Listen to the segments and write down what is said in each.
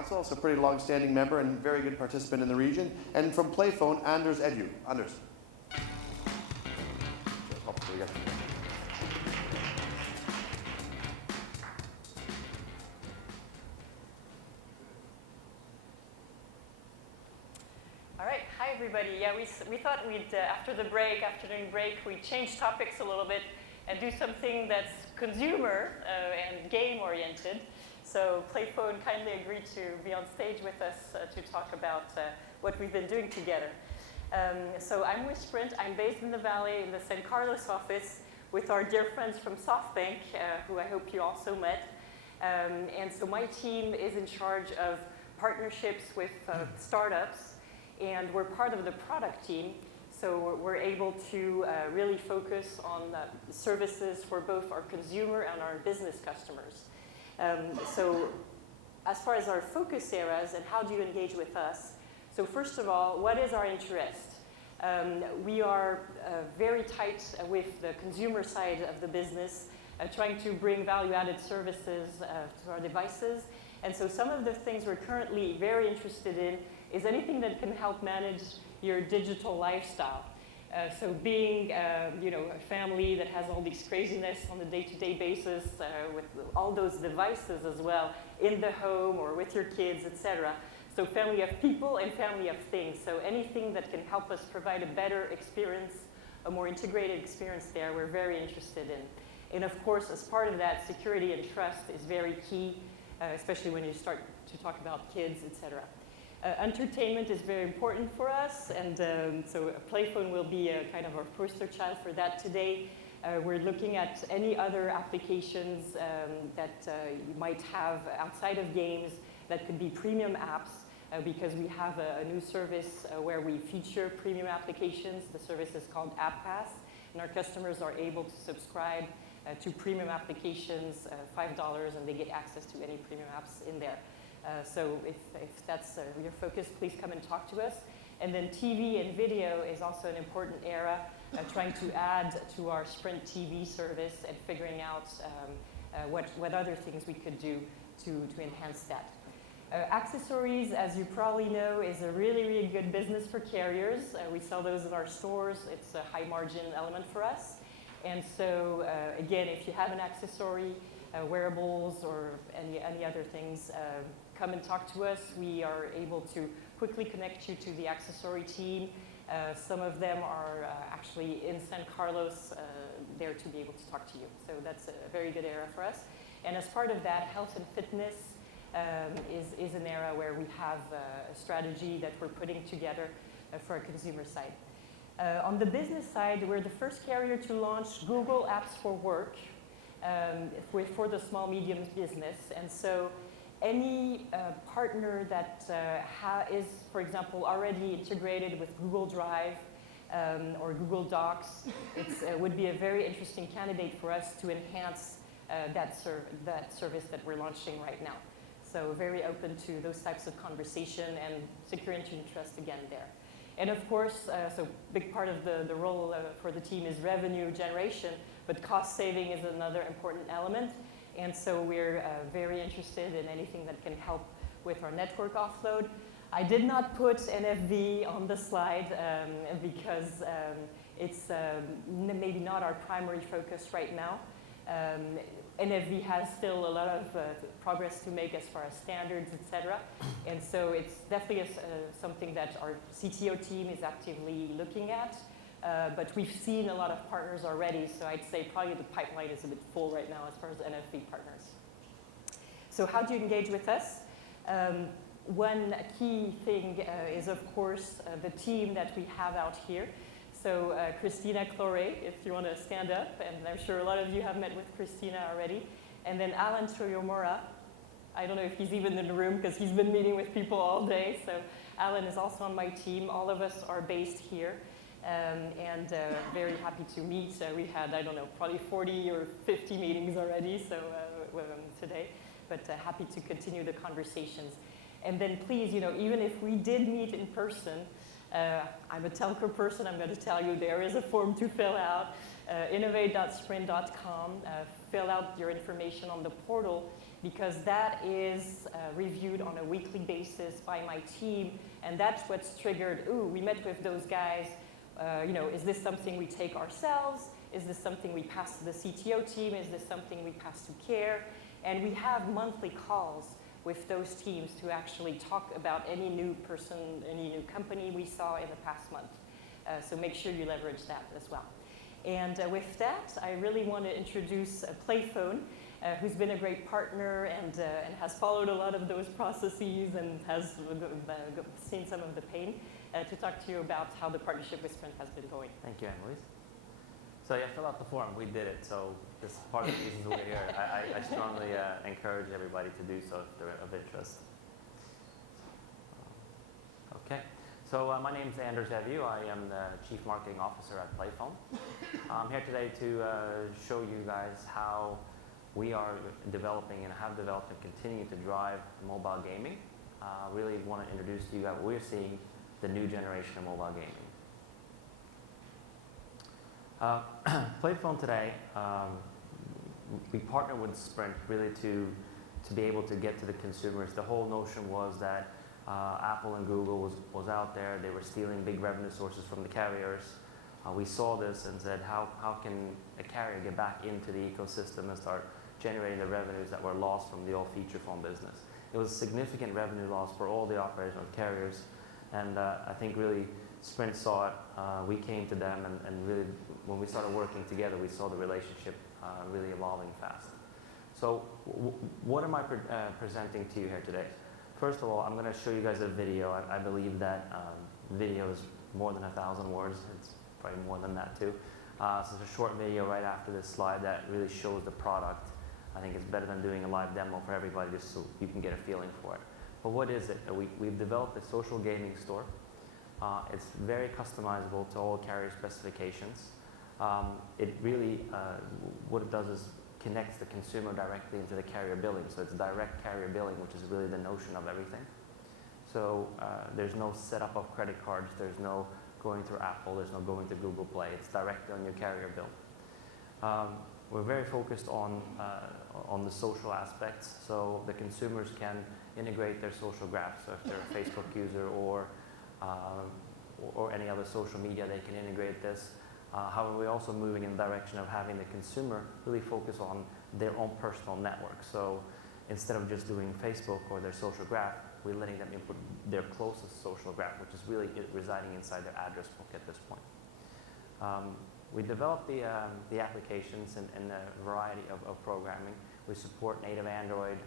Council, so pretty long-standing member and very good participant in the region. And from PlayPhone, Anders Evju. Anders. All right, hi everybody. Yeah, we thought we'd, afternoon break, we'd change topics a little bit and do something that's consumer and game-oriented. So PlayPhone kindly agreed to be on stage with us to talk about what we've been doing together. So I'm with Sprint. I'm based in the Valley in the San Carlos office with our dear friends from SoftBank, who I hope you also met. And so my team is in charge of partnerships with startups, and we're part of the product team. So we're able to really focus on services for both our consumer and our business customers. So as far as our focus areas and how do you engage with us, so first of all, what is our interest? We are very tight with the consumer side of the business, trying to bring value-added services to our devices. And so some of the things we're currently very interested in is anything that can help manage your digital lifestyle. So being a family that has all these craziness on a day-to-day basis with all those devices as well in the home or with your kids, etc. So family of people and family of things. So anything that can help us provide a better experience, a more integrated experience there, we're very interested in. And of course, as part of that, security and trust is very key, especially when you start to talk about kids, etc. Entertainment is very important for us, and so PlayPhone will be kind of our poster child for that today. We're looking at any other applications that you might have outside of games that could be premium apps, because we have a new service where we feature premium applications. The service is called App Pass, and our customers are able to subscribe to premium applications, $5, and they get access to any premium apps in there. So if that's your focus, please come and talk to us. And then TV and video is also an important area, trying to add to our Sprint TV service and figuring out what other things we could do to enhance that. Accessories, as you probably know, is a really, really good business for carriers. We sell those in our stores. It's a high margin element for us. And so, again, if you have an accessory, wearables, or any other things, come and talk to us. We are able to quickly connect you to the accessory team. Some of them are actually in San Carlos there to be able to talk to you. So that's a very good area for us. And as part of that, health and fitness is an area where we have a strategy that we're putting together for our consumer side. On the business side, we're the first carrier to launch Google Apps for Work for the small, medium business. And so any partner that is, for example, already integrated with Google Drive or Google Docs, it would be a very interesting candidate for us to enhance that service that we're launching right now. So very open to those types of conversation and security and trust again there. And of course, so big part of the role for the team is revenue generation, but cost saving is another important element. And so we're very interested in anything that can help with our network offload. I did not put NFV on the slide because it's maybe not our primary focus right now. NFV has still a lot of progress to make as far as standards, etc. And so it's definitely something that our CTO team is actively looking at. But we've seen a lot of partners already, so I'd say probably the pipeline is a bit full right now as far as NFV partners. So how do you engage with us? One key thing is, of course, the team that we have out here. So Christina Clore, if you want to stand up, and I'm sure a lot of you have met with Christina already. And then Alan Toyomura. I don't know if he's even in the room because he's been meeting with people all day. So Alan is also on my team. All of us are based here. And very happy to meet. We had, I don't know, probably 40 or 50 meetings already today, but happy to continue the conversations. And then please, even if we did meet in person, I'm a telco person, I'm going to tell you there is a form to fill out, innovate.sprint.com, fill out your information on the portal, because that is reviewed on a weekly basis by my team, and that's what's triggered, ooh, we met with those guys, is this something we take ourselves? Is this something we pass to the CTO team? Is this something we pass to care? And we have monthly calls with those teams to actually talk about any new person, any new company we saw in the past month. So make sure you leverage that as well. And with that, I really want to introduce PlayPhone, who's been a great partner and has followed a lot of those processes and has seen some of the pain, to talk to you about how the partnership with Sprint has been going. Thank you, Anne-Louise. So yeah, fill out the form. We did it. So this is part of the reasons we're here. I strongly encourage everybody to do so if they're of interest. Okay. So my name is Anders Evju. I am the Chief Marketing Officer at PlayPhone. I'm here today to show you guys how we are developing and have developed and continue to drive mobile gaming. Really want to introduce to you what we're seeing, the new generation of mobile gaming. PlayPhone today, we partner with Sprint really to be able to get to the consumers. The whole notion was that Apple and Google was out there. They were stealing big revenue sources from the carriers. We saw this and said, how can a carrier get back into the ecosystem and start generating the revenues that were lost from the old feature phone business? It was a significant revenue loss for all the operators and carriers, and I think really Sprint saw it. We came to them, and really when we started working together, we saw the relationship really evolving fast. So what am I presenting to you here today? First of all, I'm going to show you guys a video. I believe that video is more than 1,000 words. It's probably more than that too. So it's a short video right after this slide that really shows the product. I think it's better than doing a live demo for everybody just so you can get a feeling for it. But what is it? We've developed a social gaming store. It's very customizable to all carrier specifications. It really, what it does is connects the consumer directly into the carrier billing. So it's direct carrier billing, which is really the notion of everything. So there's no setup of credit cards. There's no going through Apple. There's no going to Google Play. It's directly on your carrier bill. We're very focused on the social aspects. So the consumers can integrate their social graphs. So if they're a Facebook user or any other social media, they can integrate this. However, we're also moving in the direction of having the consumer really focus on their own personal network. So instead of just doing Facebook or their social graph, we're letting them input their closest social graph, which is really residing inside their address book at this point. We developed the applications in a variety of programming. We support native Android.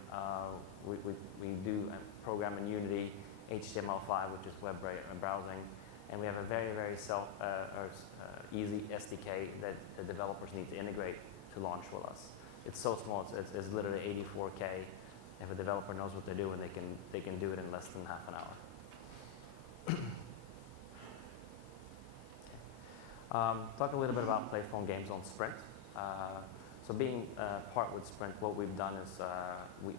We do program in Unity, HTML5, which is web browsing. And we have a very, very easy SDK that the developers need to integrate to launch with us. It's so small, it's literally 84K. If a developer knows what they're doing, they can do it in less than half an hour. Talk a little bit about PlayPhone games on Sprint. So being part with Sprint, what we've done is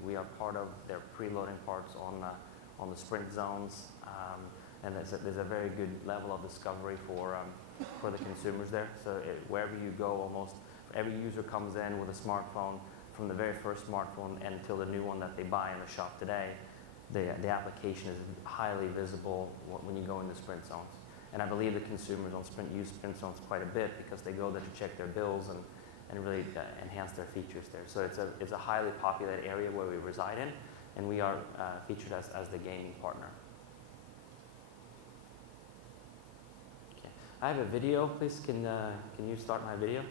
we are part of their preloading parts on the Sprint zones. And there's a very good level of discovery for the consumers there. So wherever you go, almost every user comes in with a smartphone, from the very first smartphone until the new one that they buy in the shop today, the application is highly visible when you go into Sprint zones. And I believe the consumers on Sprint use Sprint zones quite a bit because they go there to check their bills and really enhance their features there. So it's a highly populated area where we reside in, and we are featured as the gaming partner. I have a video. Please, can you start my video?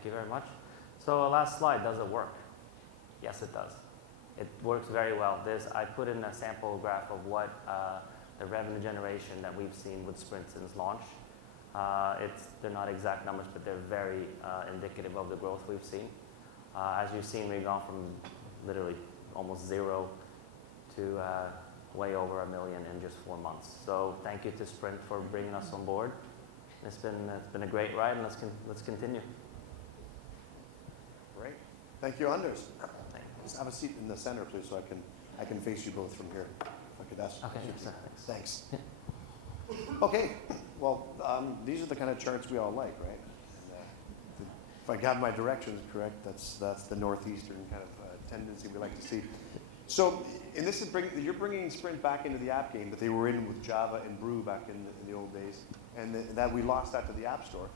Thank you very much. So last slide, does it work? Yes, it does. It works very well. I put in a sample graph of what the revenue generation that we've seen with Sprint since launch. They're not exact numbers, but they're very indicative of the growth we've seen. As you've seen, we've gone from literally almost 0 to way over $1 million in just 4 months. So thank you to Sprint for bringing us on board. It's been a great ride, and let's continue. Great. Thank you, Anders. Just have a seat in the center, please, so I can face you both from here. If I could ask. Okay. Sure. Thanks. Okay. Well, these are the kind of charts we all like, right? And, if I got my directions correct, that's the northeastern kind of tendency we like to see. So, and this is you're bringing Sprint back into the app game that they were in with Java and Brew back in the old days, and that we lost that to the App Store.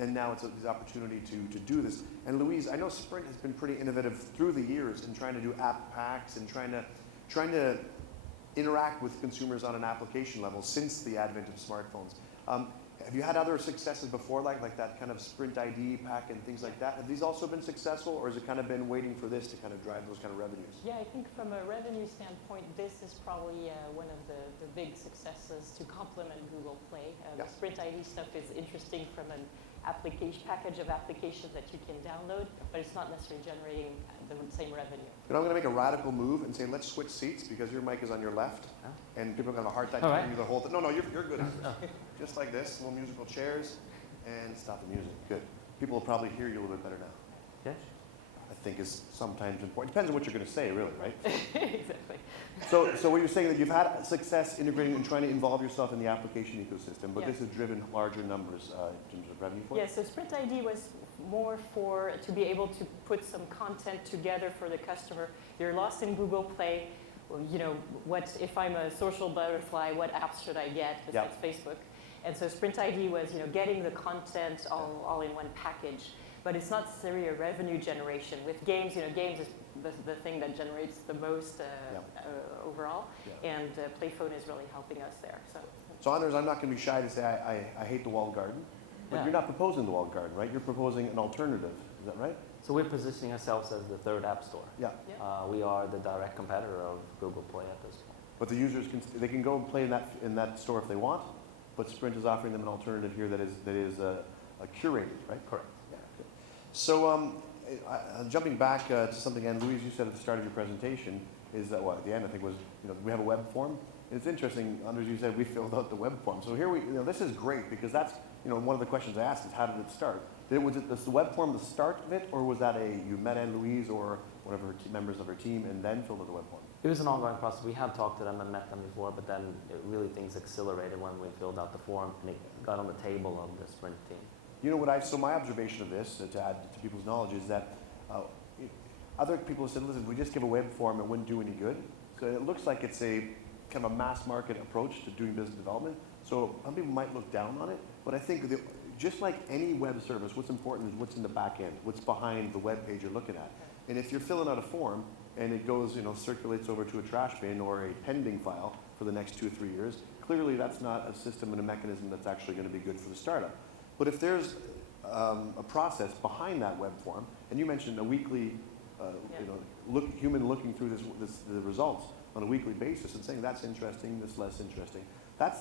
And now it's this opportunity to do this. And Louise, I know Sprint has been pretty innovative through the years in trying to do app packs and trying to interact with consumers on an application level since the advent of smartphones. Have you had other successes before, like that kind of Sprint ID pack and things like that? Have these also been successful, or has it kind of been waiting for this to kind of drive those kind of revenues? Yeah, I think from a revenue standpoint, this is probably one of the big successes to complement Google Play. The Sprint ID stuff is interesting from an package of applications that you can download, but it's not necessarily generating the same revenue. You know, I'm going to make a radical move and say let's switch seats because your mic is on your left, and people are going to have a hard time hearing you the whole thing. No, you're good. Just like this, little musical chairs, and stop the music. Good. People will probably hear you a little bit better now. Yes. I think is sometimes important. Depends on what you're going to say, really, right? Exactly. So what you're saying that you've had success integrating and trying to involve yourself in the application ecosystem, but this has driven larger numbers in terms of revenue for you? Yeah, so Sprint ID was more to be able to put some content together for the customer. You're lost in Google Play. Well, you know, if I'm a social butterfly, what apps should I get besides Facebook? And so Sprint ID was, getting the content all in one package. But it's not necessarily a revenue generation. With games, games is the thing that generates the most overall. Yeah. And PlayPhone is really helping us there. So Anders, I'm not going to be shy to say I hate the walled garden. But you're not proposing the walled garden, right? You're proposing an alternative. Is that right? So we're positioning ourselves as the third app store. Yeah. We are the direct competitor of Google Play at this point. But the users they can go and play in that store if they want, but Sprint is offering them an alternative here that is curated, right? Correct. Yeah. Okay. So jumping back to something, Anne-Louise, you said at the start of your presentation, is that at the end I think was we have a web form. And it's interesting, Anders, you said we filled out the web form. So here this is great because that's one of the questions I asked is how did it start? Was the web form the start of it, or was that you met Anne-Louise or one of her members of her team and then filled out the web form? It was an ongoing process. We had talked to them and met them before, but then things accelerated when we filled out the form and it got on the table of the Sprint team. So my observation of this, to add to people's knowledge, is that other people have said, listen, if we just give a web form, it wouldn't do any good. So it looks like it's a kind of a mass market approach to doing business development. So some people might look down on it, but I think just like any web service, what's important is what's in the back end, what's behind the web page you're looking at. And if you're filling out a form and it goes, circulates over to a trash bin or a pending file for the next 2 or 3 years, clearly that's not a system and a mechanism that's actually going to be good for the startup. But if there's a process behind that web form, and you mentioned a weekly, human looking through the results on a weekly basis and saying that's interesting, this less interesting, that's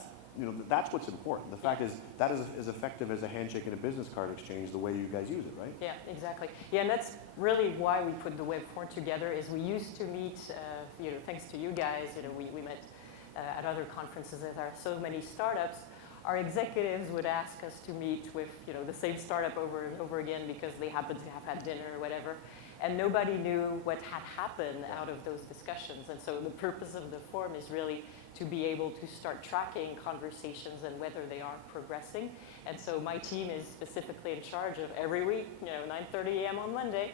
what's important. The fact is that is as effective as a handshake and a business card exchange the way you guys use it, right? Yeah, exactly. Yeah, and that's really why we put the web form together. Is we used to meet, thanks to you guys, we met at other conferences. There are so many startups. Our executives would ask us to meet with the same startup over and over again because they happened to have had dinner or whatever. And nobody knew what had happened out of those discussions. And so the purpose of the form is really to be able to start tracking conversations and whether they are progressing. And so my team is specifically in charge of every week, 9:30 a.m. on Monday,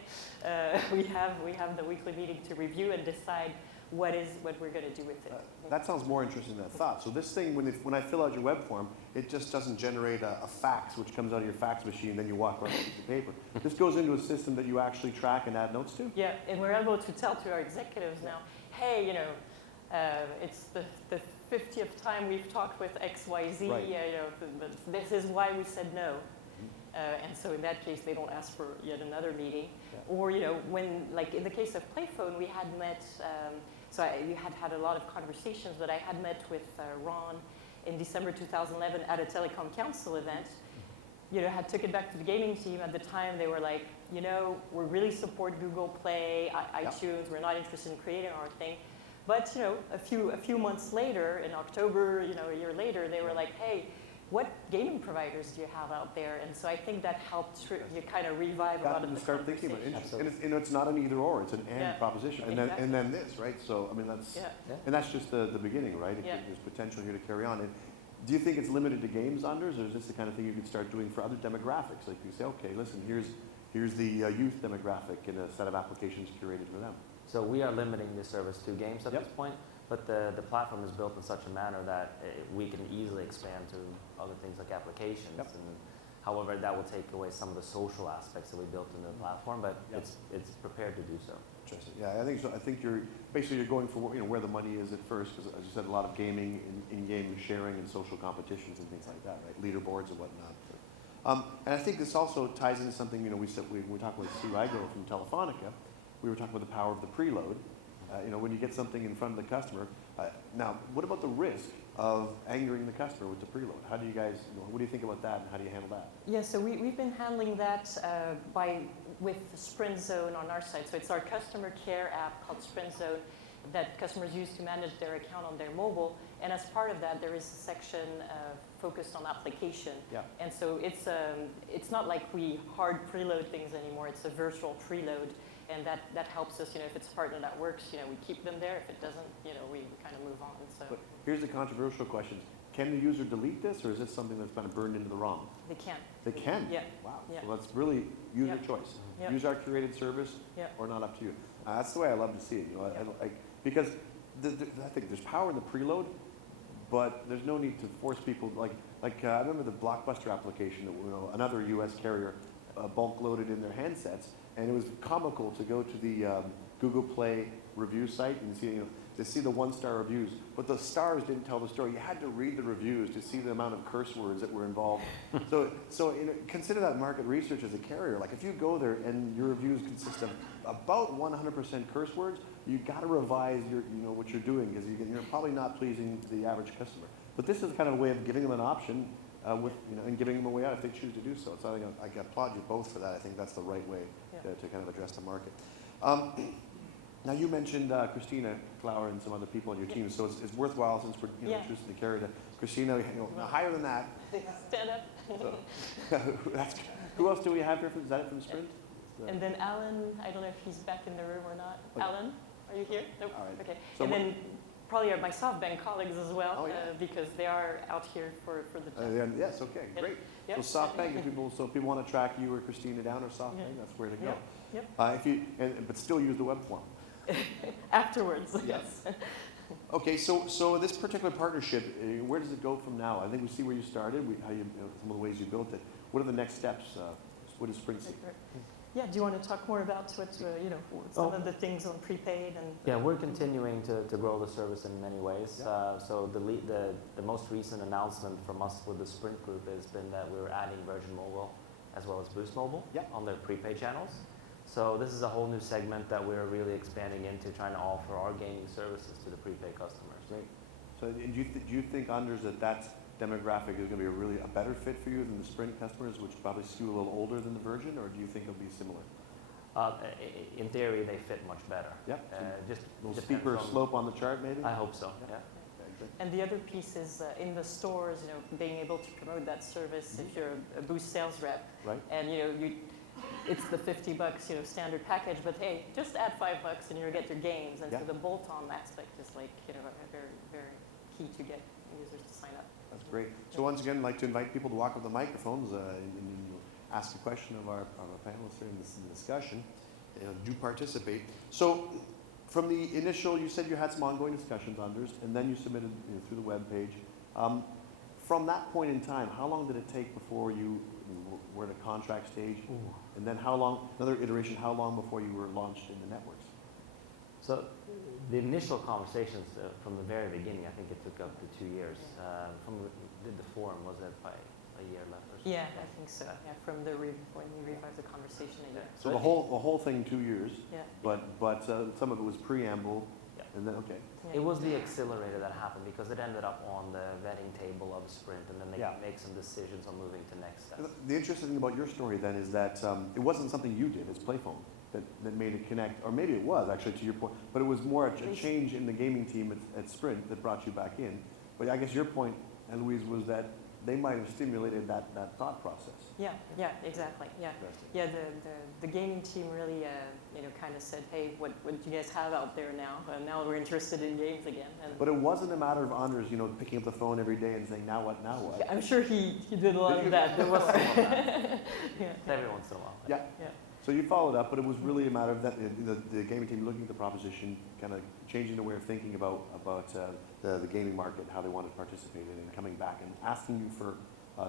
we have the weekly meeting to review and decide what we're going to do with it. That sounds more interesting than I thought. So this thing, when I fill out your web form, it just doesn't generate a fax, which comes out of your fax machine, then you walk around with a piece of paper. This goes into a system that you actually track and add notes to? Yeah, and we're able to tell to our executives now, hey, it's the 50th time we've talked with XYZ, right. This is why we said no. And so in that case, they don't ask for yet another meeting. Yeah. Or, when, like in the case of PlayPhone, we had met, we had a lot of conversations, but I had met with Ron in December 2011 at a Telecom Council event. Had took it back to the gaming team. At the time, they were like, we really support Google Play, iTunes. We're not interested in creating our thing. But a few months later, in October, a year later, they were like, hey, what gaming providers do you have out there? And so I think that helped you kind of revive a lot of the start thinking about it. conversations. And it's not an either or; it's an and proposition, and exactly. then this, right? So I mean and that's just the beginning, right? There's potential here to carry on. And do you think it's limited to games, Anders, or is this the kind of thing you could start doing for other demographics? Like you say, okay, listen, here's the youth demographic and a set of applications curated for them. So we are limiting this service to games at this point, but the platform is built in such a manner that we can easily expand to other things like applications. Yep. And however, that will take away some of the social aspects that we built into the platform, but it's prepared to do so. Interesting. Yeah, I think so. I think you're going for where the money is at first, because as you said, a lot of gaming, in-game sharing, and social competitions and things like that, right? Leaderboards and whatnot. And I think this also ties into something we said we talked with Sue Igo from Telefonica. We were talking about the power of the preload. When you get something in front of the customer. Now, what about the risk of angering the customer with the preload? How do you guys? What do you think about that, and how do you handle that? Yeah, so we've been handling that with Sprint Zone on our site. So it's our customer care app called Sprint Zone that customers use to manage their account on their mobile. And as part of that, there is a section focused on application. Yeah. And so it's not like we hard preload things anymore. It's a virtual preload. And that helps us, if it's a partner that works, we keep them there. If it doesn't, we kind of move on. So. But here's the controversial question. Can the user delete this, or is this something that's kind of burned into the ROM? They can. They can? Yeah. Wow. Yeah. So that's really user choice. Yep. Use our curated service or not, up to you. That's the way I love to see it. Because I think there's power in the preload, but there's no need to force people. Like I remember the Blockbuster application that another U.S. carrier bulk loaded in their handsets. And it was comical to go to the Google Play review site and see the one-star reviews, but the stars didn't tell the story. You had to read the reviews to see the amount of curse words that were involved. So consider that market research as a carrier. Like if you go there and your reviews consist of about 100% curse words, you got to revise what you're doing, because you're probably not pleasing the average customer. But this is kind of a way of giving them an option. And giving them a way out if they choose to do so. So I applaud you both for that. I think that's the right way to kind of address the market. Now you mentioned Christina Klauer and some other people on your team. So it's worthwhile, since we're introducing the carrier, that Christina, higher than that. Stand up. So, who else do we have here? Is that it from Sprint? And then Alan, I don't know if he's back in the room or not. Okay. Alan, are you here? Nope. All right. Okay. So and then probably my SoftBank colleagues as well, Oh, because they are out here for the time. Yes, okay, great. Yep. So SoftBank, if people want to track you or Christina down, or SoftBank, that's where to go. Yep. But still use the web form. Afterwards, Yes. yes. Okay, so this particular partnership, where does it go from now? I think we see where you started, some of the ways you built it. What are the next steps? What does Sprint see? Yeah, do you want to talk more about what, some of the things on prepaid? And Yeah, we're continuing to grow the service in many ways. So the most recent announcement from us with the Sprint group has been that we're adding Virgin Mobile as well as Boost Mobile on their prepaid channels. So this is a whole new segment that we're really expanding into, trying to offer our gaming services to the prepaid customers. Great. So do you think, Anders, that demographic is going to be a better fit for you than the Sprint customers, which probably skew a little older than the Virgin, or do you think it'll be similar? In theory, they fit much better. Yep. Just a little steeper slope on the chart, maybe? I hope so. Yeah. And the other piece is in the stores, being able to promote that service if you're a Boost sales rep. Right. And it's the $50 standard package, but hey, just add $5 and you'll get your games. And so the bolt-on aspect is very, very key to get users to sign up. That's great. So once again, I'd like to invite people to walk up the microphones and ask a question of our panelists here in this discussion. Do participate. So from the initial, you said you had some ongoing discussions, Anders, and then you submitted through the web page. From that point in time, how long did it take before you were at a contract stage? Ooh. And then another iteration, how long before you were launched in the networks? So the initial conversations from the very beginning, I think it took up to 2 years. Did the forum, was it by a a year left or something. Yeah, I think so. Yeah, from the when we revised the conversation a year. So the whole thing 2 years, Yeah. but some of it was preamble, Yeah. and then okay. Yeah. It was the accelerator that happened because it ended up on the vetting table of Sprint, and then they Yeah. can make some decisions on moving to next steps. The interesting thing about your story then is that it wasn't something you did, it's PlayPhone that made it connect, or maybe it was actually to your point, but it was more a change in the gaming team at Sprint that brought you back in. But I guess your point, Anne-Louise, was that they might have stimulated that thought process. Yeah, exactly. Yeah. Interesting. Yeah, the gaming team really, kind of said, hey, what do you guys have out there now? Now we're interested in games again. And But it wasn't a matter of Anders, picking up the phone every day and saying, now what? yeah, I'm sure he did a lot Did of you? that. There was some of that. Yeah. Every once in a while. Yeah. Yeah. So you followed up, but it was really a matter of that the gaming team looking at the proposition, kind of changing the way of thinking about the gaming market, how they wanted to participate in, and coming back and asking you for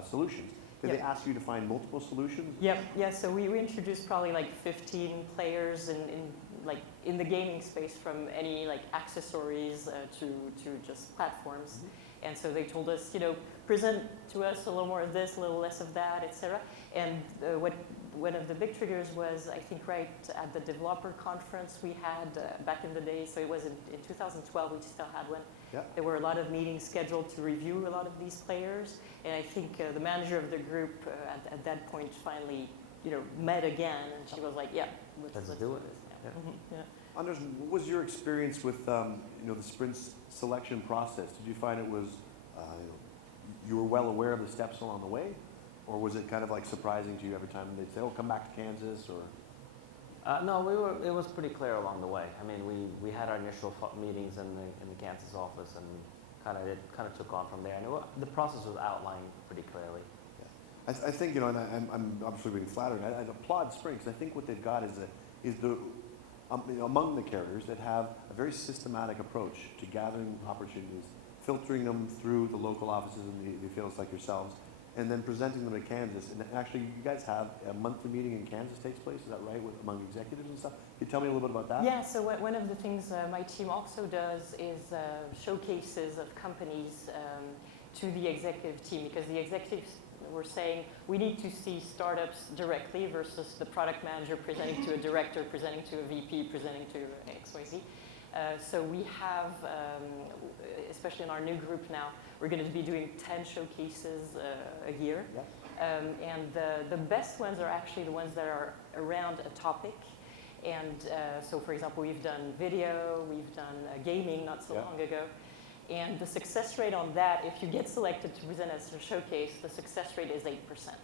solutions. Did they ask you to find multiple solutions? Yep. Yeah. So we introduced probably like 15 players in the gaming space, from any like accessories to just platforms. Mm-hmm. And so they told us, present to us a little more of this, a little less of that, etc. And one of the big triggers was, I think, right at the developer conference we had back in the day. So it was in 2012. We still had one. Yeah. There were a lot of meetings scheduled to review a lot of these players, and I think the manager of the group at that point finally, met again, and she was like, "Yeah, Let's do do it." this." Yeah. Yeah. Yeah. Anders, what was your experience with the sprint selection process? Did you find it was you were well aware of the steps along the way, or was it kind of like surprising to you every time they'd say, "Oh, come back to Kansas," or? No, it was pretty clear along the way. I mean, we had our initial meetings in the Kansas office, and it kind of took on from there. And the process was outlined pretty clearly. I think, and I'm obviously being flattered. I applaud Sprint, because I think what they've got is among the carriers that have a very systematic approach to gathering opportunities, filtering them through the local offices and the affiliates like yourselves, and then presenting them to Kansas. And actually, you guys have a monthly meeting in Kansas takes place, is that right, among executives and stuff? Can you tell me a little bit about that? Yeah, so one of the things my team also does is showcases of companies to the executive team, because the executives were saying we need to see startups directly versus the product manager presenting to a director, presenting to a VP, presenting to XYZ. So we have, especially in our new group now, we're going to be doing 10 showcases a year. Yeah. And the best ones are actually the ones that are around a topic. And so, for example, we've done video, we've done gaming not so long ago. And the success rate on that, if you get selected to present as a showcase, the success rate is 8%.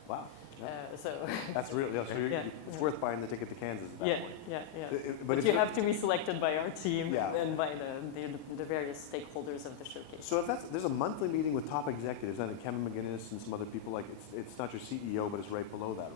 Wow. Yeah. So That's really, so it's worth buying the ticket to Kansas at that point. Yeah. But you have to be selected by our team Yeah. and by the various stakeholders of the showcase. So if there's a monthly meeting with top executives, and Kevin McGinnis and some other people, like it's not your CEO, but it's right below that,